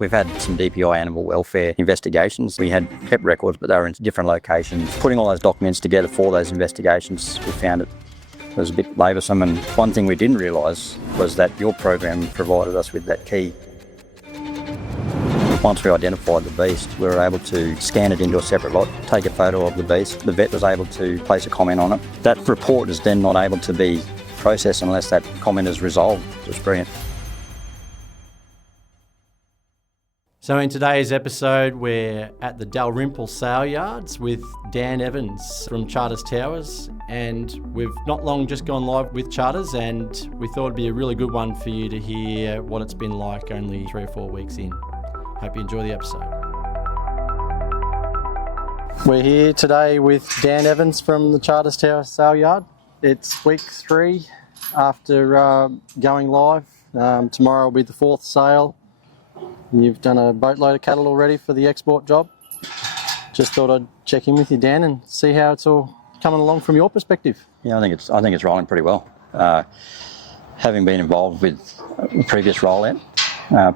We've had some DPI animal welfare investigations. We had PEP records, but they were in different locations. Putting all those documents together for those investigations, we found it was a bit laboursome, and one thing we didn't realise was that your program provided us with that key. Once we identified the beast, we were able to scan it into a separate lot, take a photo of the beast. The vet was able to place a comment on it. That report is then not able to be processed unless that comment is resolved. It was brilliant. So in today's episode, we're at the Dalrymple Saleyards with Dan Evans from Charters Towers, and we've not long just gone live with Charters, and we thought it'd be a really good one for you to hear what it's been like only 3 or 4 weeks in. Hope you enjoy the episode. We're here today with Dan Evans from the Charters Towers Saleyard. It's week 3 after going live. Tomorrow will be the 4th sale. You've done a boatload of cattle already for the export job. Just thought I'd check in with you, Dan, and see how it's all coming along from your perspective. Yeah, I think it's rolling pretty well. Having been involved with a previous rollout,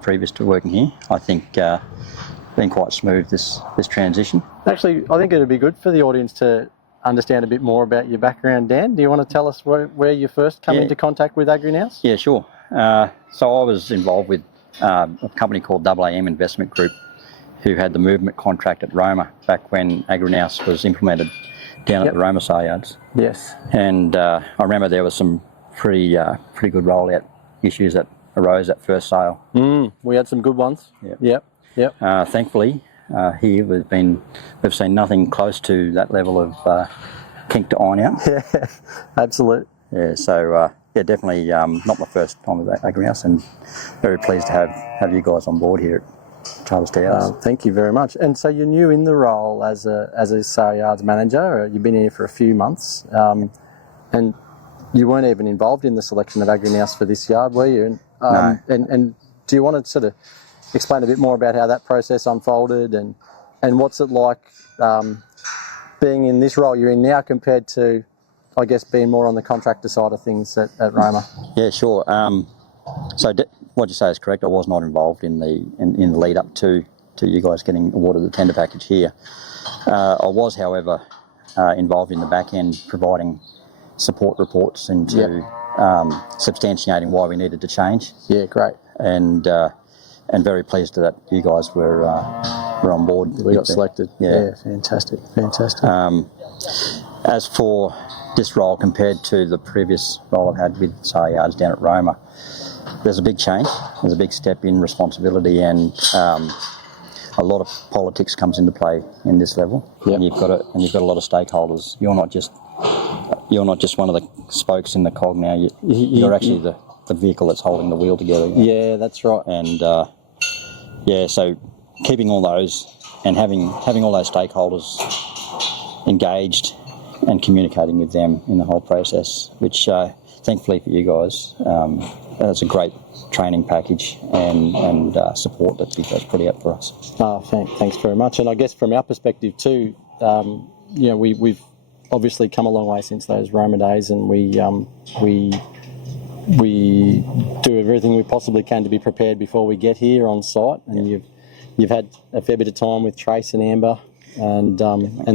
previous to working here, I think been quite smooth this transition. Actually, I think it'd be good for the audience to understand a bit more about your background, Dan. Do you want to tell us where you first come into contact with AgriNous? Yeah, sure. So I was involved with a company called AAM Investment Group, who had the movement contract at Roma back when AgriNous was implemented down at the Roma Saleyards. Yes. And I remember there was some pretty good rollout issues that arose at first sale. We had some good ones. Yep. Thankfully, here we've seen nothing close to that level of kink to iron out. Yeah, absolutely. Yeah, so definitely not my first time with AgriNous, and very pleased to have you guys on board here at Charters Towers. Thank you very much. And so you're new in the role as a Saleyards manager. You've been here for a few months, and you weren't even involved in the selection of AgriNous for this yard, were you? No. And do you want to sort of explain a bit more about how that process unfolded, and what's it like being in this role you're in now compared to, I guess, being more on the contractor side of things at Roma? Yeah, sure. So what you say is correct. I was not involved in the lead up to you guys getting awarded the tender package here. I was, however, involved in the back end, providing support reports into substantiating why we needed to change. Yeah, great. And very pleased that you guys were on board. We got selected. Yeah, fantastic. As for this role compared to the previous role I've had with Salesyards down at Roma, there's a big change. There's a big step in responsibility, and a lot of politics comes into play in this level. Yep. And you've got a lot of stakeholders. You're not just one of the spokes in the cog now. You're actually the vehicle that's holding the wheel together. Yeah, that's right. And so keeping all those and having all those stakeholders engaged and communicating with them in the whole process, which thankfully for you guys, that's a great training package and support that you guys put out for us. Thanks very much. And I guess from our perspective too, we've obviously come a long way since those Roma days, and we do everything we possibly can to be prepared before we get here on site. And you've had a fair bit of time with Trace and Amber, and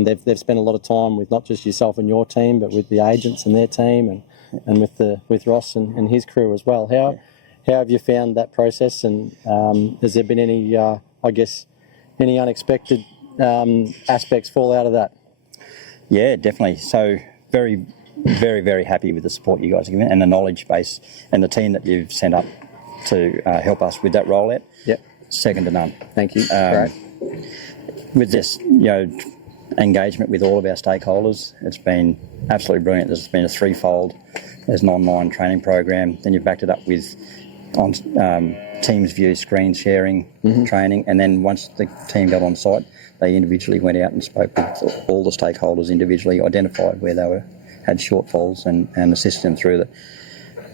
they've spent a lot of time with not just yourself and your team, but with the agents and their team, and with Ross and his crew as well. How have you found that process, and has there been any any unexpected aspects fall out of that? Yeah, definitely. So very, very, very happy with the support you guys have given and the knowledge base and the team that you've sent up to help us with that rollout. Yep. Second to none. Thank you. Great. With this, engagement with all of our stakeholders, it's been absolutely brilliant. There's been a threefold. There's an online training program. Then you've backed it up with on Teams view, screen sharing, training, and then once the team got on site, they individually went out and spoke with all the stakeholders individually, identified where they had shortfalls and assisted them through that.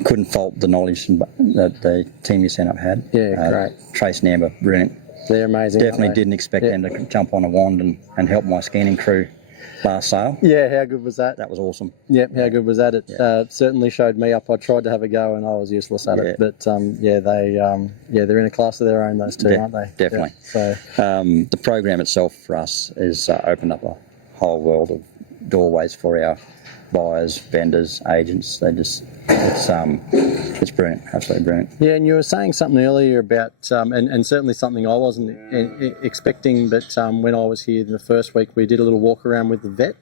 Couldn't fault the knowledge that the team you sent up had. Yeah, great. Trace and Amber, brilliant. They're amazing. Definitely didn't expect them to jump on a wand and help my scanning crew last sale. Yeah, how good was that? That was awesome. Yep, how good was that? It certainly showed me up. I tried to have a go and I was useless at it. But they're in a class of their own, those two, aren't they? Definitely. Yeah, so the program itself for us is opened up a whole world of doorways for our buyers, vendors, agents. It's brilliant, absolutely brilliant. Yeah, and you were saying something earlier about, and certainly something I wasn't expecting, but when I was here in the first week, we did a little walk around with the vet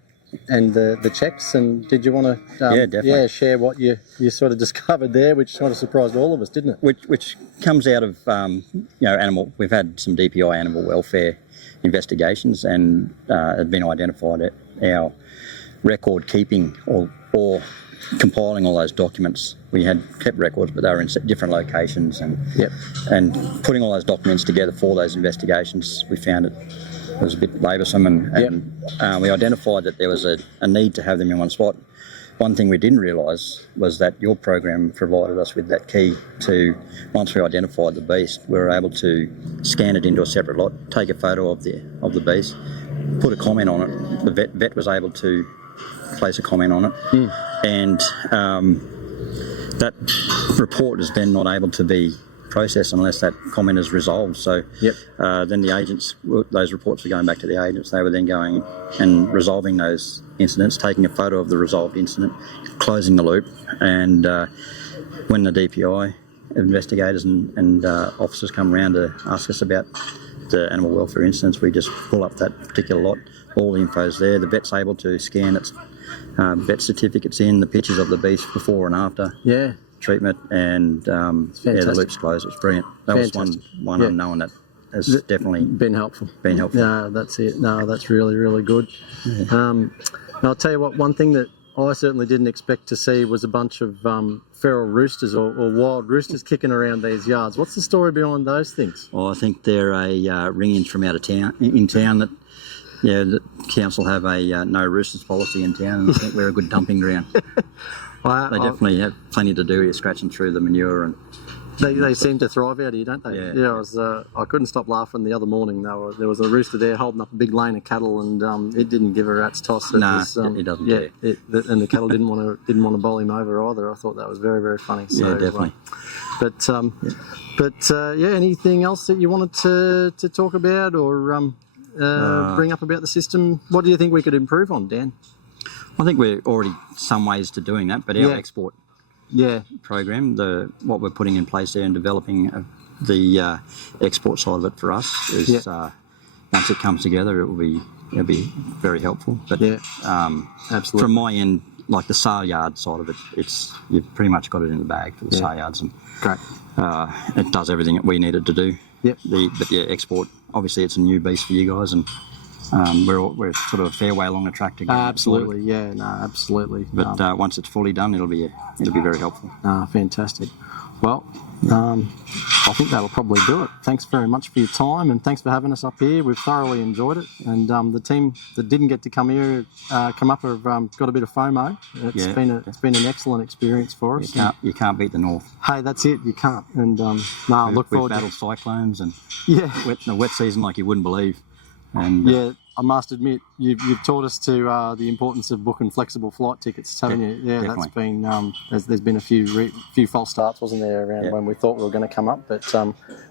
and the checks. And did you want to share what you sort of discovered there, which sort of surprised all of us, didn't it? Which comes out of animal. We've had some DPI animal welfare investigations, and have been identified at our record keeping or compiling all those documents. We had kept records, but they were in different locations, and putting all those documents together for those investigations, we found it was a bit laboursome, and we identified that there was a need to have them in one spot. One thing we didn't realise was that your program provided us with that key to, once we identified the beast, we were able to scan it into a separate lot, take a photo of the beast, put a comment on it. The vet was able to place a comment on it, and that report has been not able to be processed unless that comment is resolved. So then the agents, those reports were going back to the agents. They were then going and resolving those incidents, taking a photo of the resolved incident, closing the loop, and when the DPI investigators and officers come around to ask us about the animal welfare incidents, we just pull up that particular lot. All the info's there. The vet's able to scan its vet certificates in, the pictures of the beast before and after treatment, and the loop's closed. It's brilliant. That was one unknown that has definitely been helpful. No, that's it. No, that's really, really good. Yeah. And I'll tell you what, one thing that I certainly didn't expect to see was a bunch of feral roosters or wild roosters kicking around these yards. What's the story behind those things? Well, I think they're a ring-in from out of town, in town that. Yeah, the council have a no roosters policy in town, and I think we're a good dumping ground. They definitely have plenty to do here, scratching through the manure, and they seem to thrive out here, don't they? Yeah. I couldn't stop laughing the other morning. There was a rooster there holding up a big lane of cattle, and it didn't give a rat's toss. It doesn't. Yeah, and the cattle didn't want to bowl him over either. I thought that was very, very funny. So, definitely. Anything else that you wanted to talk about or? Bring up about the system? What do you think we could improve on, Dan? I think we're already some ways to doing that, but our export program, what we're putting in place there and developing the export side of it for us is once it comes together, it'll be very helpful. But absolutely. From my end, like the Saleyard side of it, you've pretty much got it in the bag for the Saleyards, and great. It does everything that we need it to do. Export. Obviously, it's a new beast for you guys, and we're sort of a fair way along the track to get absolutely, absolutely. But once it's fully done, it'll be very helpful. Fantastic. Well, I think that'll probably do it. Thanks very much for your time, and thanks for having us up here. We've thoroughly enjoyed it, and the team that didn't get to come here, come up, have got a bit of FOMO. It's been an excellent experience for us. You can't beat the north. Hey, that's it. You can't. And I look forward. We've battled cyclones and wet season like you wouldn't believe. And I must admit, you've taught us to the importance of booking flexible flight tickets, haven't you? Yeah, definitely. That's been there's been a few false starts, wasn't there, around when we thought we were going to come up, but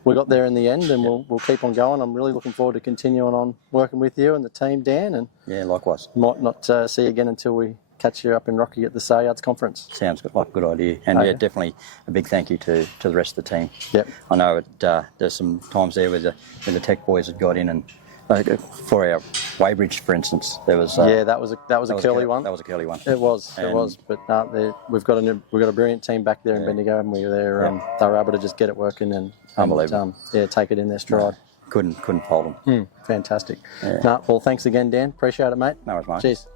we got there in the end, and we'll keep on going. I'm really looking forward to continuing on working with you and the team, Dan. And likewise. Might not see you again until we catch you up in Rocky at the Salesyards conference. Sounds like a good idea, and definitely a big thank you to the rest of the team. Yep. I know there's some times there where the tech boys had got in and. For our Weybridge, for instance, there was that was a curly one. That was a curly one. It was, but we've got a brilliant team back there in Bendigo, and they were able to just get it working and unbelievable. Take it in their stride. Couldn't fault them. Fantastic. Well, thanks again, Dan. Appreciate it, mate. No worries, mate. Cheers.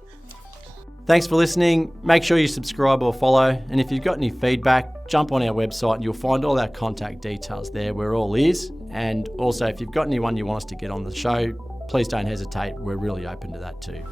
Thanks for listening. Make sure you subscribe or follow, and if you've got any feedback, jump on our website and you'll find all our contact details there. We're all ears. And also, if you've got anyone you want us to get on the show, please don't hesitate. We're really open to that too.